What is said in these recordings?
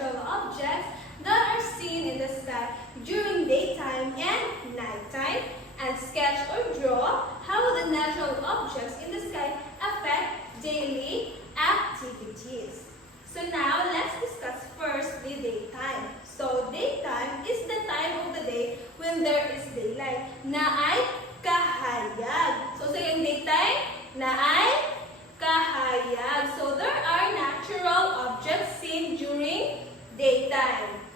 natural objects that are seen in the sky during daytime and nighttime, and sketch or draw how the natural objects in the sky affect daily activities. So now, let's discuss first the daytime. So, daytime is the time of the day when there is daylight na ay kahayag. So, sa yung daytime na ay kahayag. So, there are natural objects seen during daytime.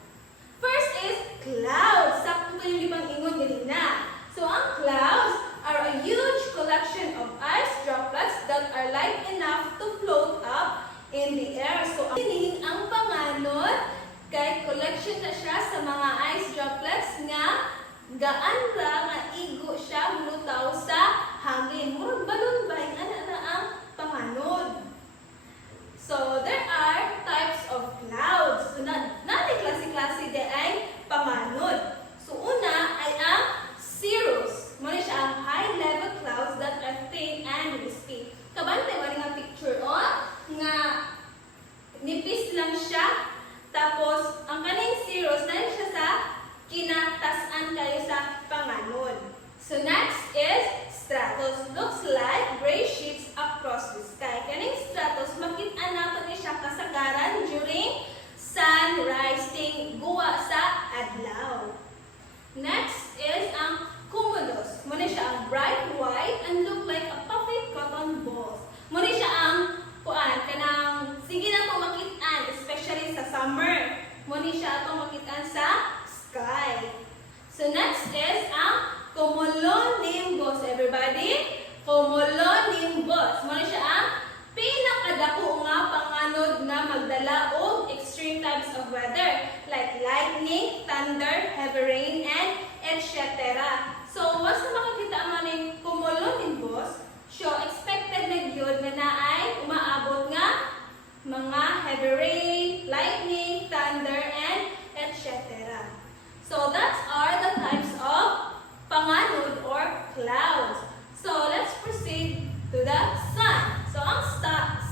First is clouds. Sakto ko yung limang ingon ganina. So, ang clouds are a huge collection of ice droplets that are light enough to float up in the air. So, ang panganod kay collection na siya sa mga ice droplets nga gaan ra nga igo siya mulutaw sa hangin. Murag balon ba yung ana ang panganod. So, there are types of clouds. So, natin klase-klase di ay panganod. So, una ay ang cirrus. Muna siya ang high-level clouds that are thin and wispy. Kabante, wala nga picture nga nipis lang siya. Tapos, ang kaning cirrus, na siya sa kinatasan kayo sa panganod. So, next is stratus. Looks like gray sheets across the sky. Kaning stratus, makita natin siya kasagaran during sunrise, ting guwa sa adlaw. Next is ang cumulus. Muna siya ang bright white and look like a puffy cotton balls. Muna siya ang kanang sige na itong makitaan, especially sa summer. Muna siya itong makitaan sa sky. So next is ang cumulonimbus. Everybody? Cumulonimbus. Muna siya ang pinakadako nga panganod na magdala og extreme types of weather like lightning, thunder, heavy rain, and etc. So, once na makikita ang maning cumulonimbus, so expected na gyud nga naay umaabot nga mga heavy rain, lightning, thunder, and etc. So, that's are the types of panganod or clouds. So, let's proceed to the sun. So, ang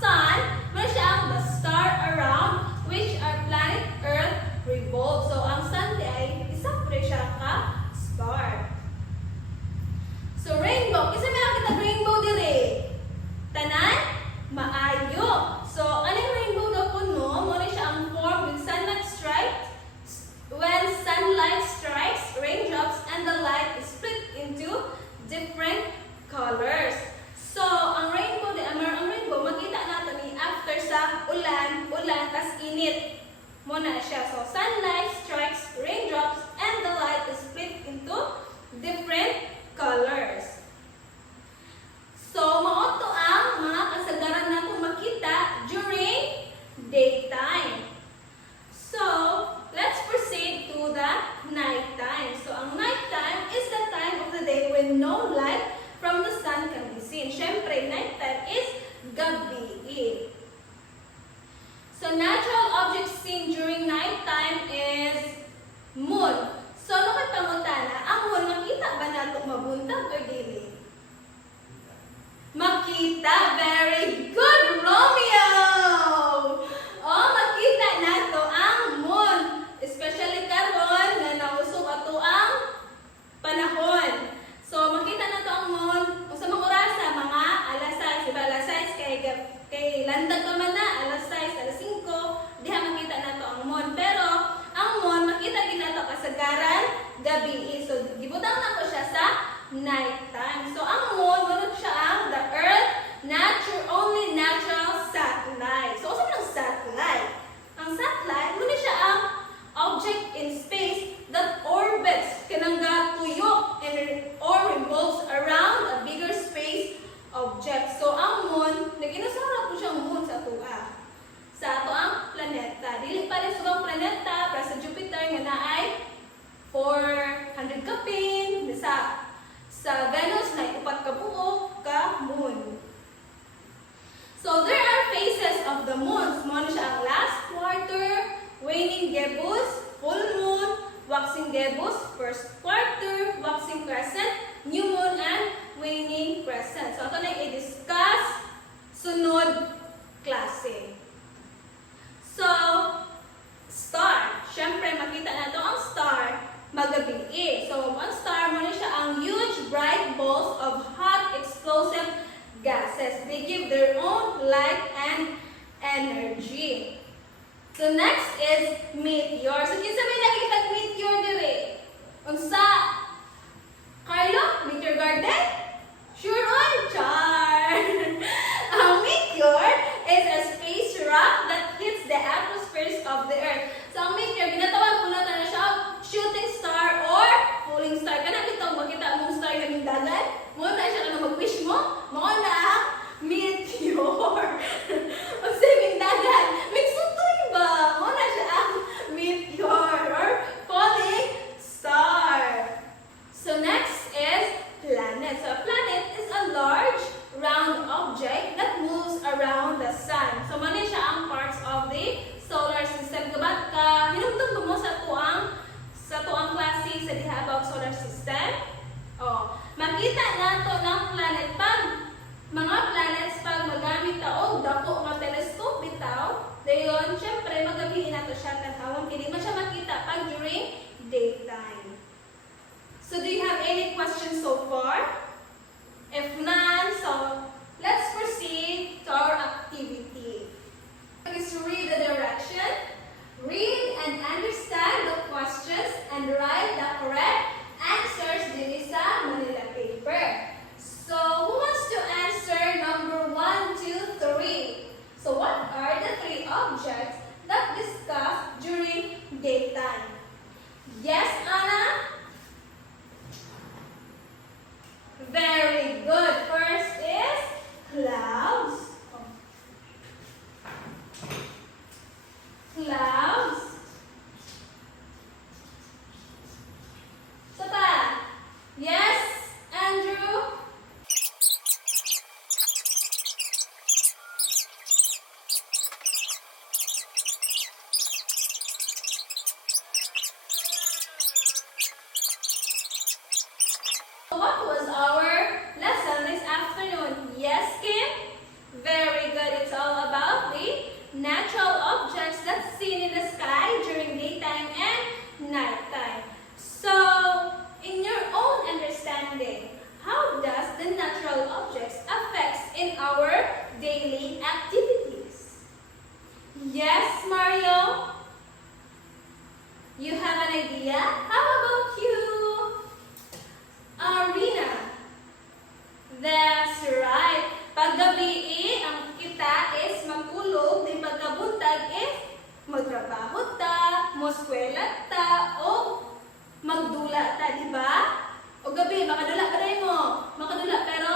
sun, meron siya ang the star around which our planet Earth revolves. So, ang sun ay isa po siya ka star. So, rainbow. Isa may nakita rainbow dire. Tanan, maayo. So, anong rainbow daw po no? Muna siya ang form when sunlight strikes raindrops and the light is split into different colors. So, ang rainbow, makita natin ni after sa ulan, tas init. Muna siya. So, sunlight strikes raindrops and the light is split into different colors. So, maoto ang mga kasagaran natong makita during daytime. So, let's proceed to the nighttime. So, ang nighttime is the time of the day when no light from the sun can be seen. Siyempre, nighttime is gabi. So, natural objects seen during nighttime is moon. So, ano kay pangutana? Ang moon, makita ba nato mabuntag or dili? Makita. Very good, Romeo! Oh, makita nato ang moon. Especially karon na nausog ato ang panahon. So, makita nato ang moon. Kung sa mga orasa, mga alas 6, diba? Alas 6 kay landag pa man na, alas 6, alas 5, diha makita nato ang moon. Pero, ang moon, makita din nato kasagaran gabi. So, gibutang na ko siya sa nighttime. So, ang moon, manod siya ang the Earth only natural satellite. So, ano ang satellite? Ang satellite, muna siya ang object in space that orbits, kanangga tuyok, or revolves around a bigger space object. So, ang moon, nag-inasara po siyang moon sa tuwa. Sa ato ang planeta. Dili pa rin subang planeta, para sa Jupiter, nga na ay 400 kapin, sa Venus na upat ka buo ka moon. So there are phases of the moons. Mo siya ang last quarter, waning gibbous, full moon, waxing gibbous, first quarter, waxing crescent, new moon, and waning crescent. So ito na i-discuss sunod klase. So meteor. So, kinsa may nakita meteor dire? Unsa? Carlo? Meteor garden? Sure on? Char! A meteor is a space rock that hits the atmosphere of the Earth. So, ang meteor, ginatawag po natin na siya shooting star or falling star. Kana bitaw makita mong star nga ning dagat? Mo na siya kana mag-wish mo? Mo na ang meteor. Ang saming dagat. May sutoy ba? Mo na siya ang meteor or falling star. So, next is planet. So, a planet is a large, round object that moves around the sun. So, mani siya ang parts of the solar system. Kabat ka, hinumdum mo sa tuang klase sa diha about solar system? Oh, makita nato ng planet pag mga planets pag magamit ta og dako nga telescope bitaw. Dayon, syempre magabihin nato siya tanawon kini man siya makita pag during daytime. So, do you have any questions so far? If none, so let's proceed to our activity. Is to read the direction, read and understand the questions, and write the correct answers din sa Manila paper. So, who wants to answer number 1, 2, 3? So, what are the 3 objects that discussed during daytime? Yes, Anna? Very good. First is clouds. Clouds. So pa. Yes, Andrew? What was our lesson this afternoon? Yes, Kim? Very good. It's all about the natural objects that's seen in the sky during daytime and nighttime. So, in your own understanding, how does the natural objects affect in our daily activities? Yes, Mario? You have an idea? How about you? Arena. That's right. Paggabi ang kita is magtulog, din pagkabuntag is magtrabaho ta, moskwela ta, o magdula ta, di ba? O gabi, makadula pa rin mo. Makadula, pero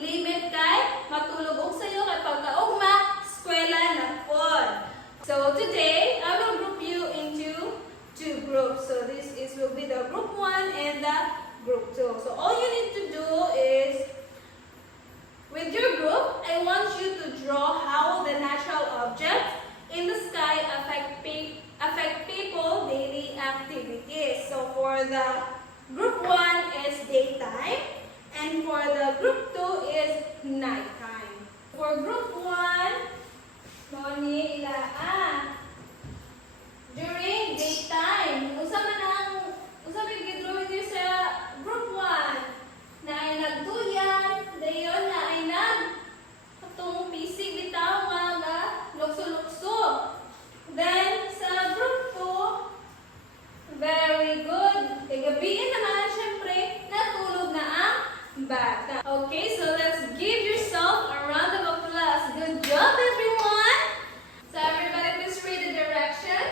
limit kay matulog og sayo kay pagkaugma, skwela na pod. So today, I will group you into 2 groups. So this will be the group 1 and the group 2. So all you need to do is, with your group, I want you to draw how the natural objects in the sky affect people daily activities. So for the group 1 is daytime, and for the group 2 is nighttime. For group 1, moni ila during daytime, usa may gidrawing niyo sa group 1 na ay nagduyan, dayon na ay katong pisig bitaw nga lukso-lukso. Then sa group 2, very good. Kay gabiin naman syempre natulog na ang bata. Okay, so let's give yourself a round of applause. Good job, everyone. So everybody, please read the direction.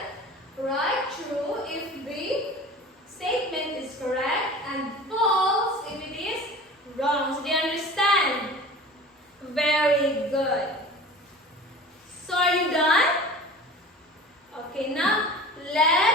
Write true if the statement is correct and false if it is wrong. So do you understand? Very good. So are you done? Okay, now let's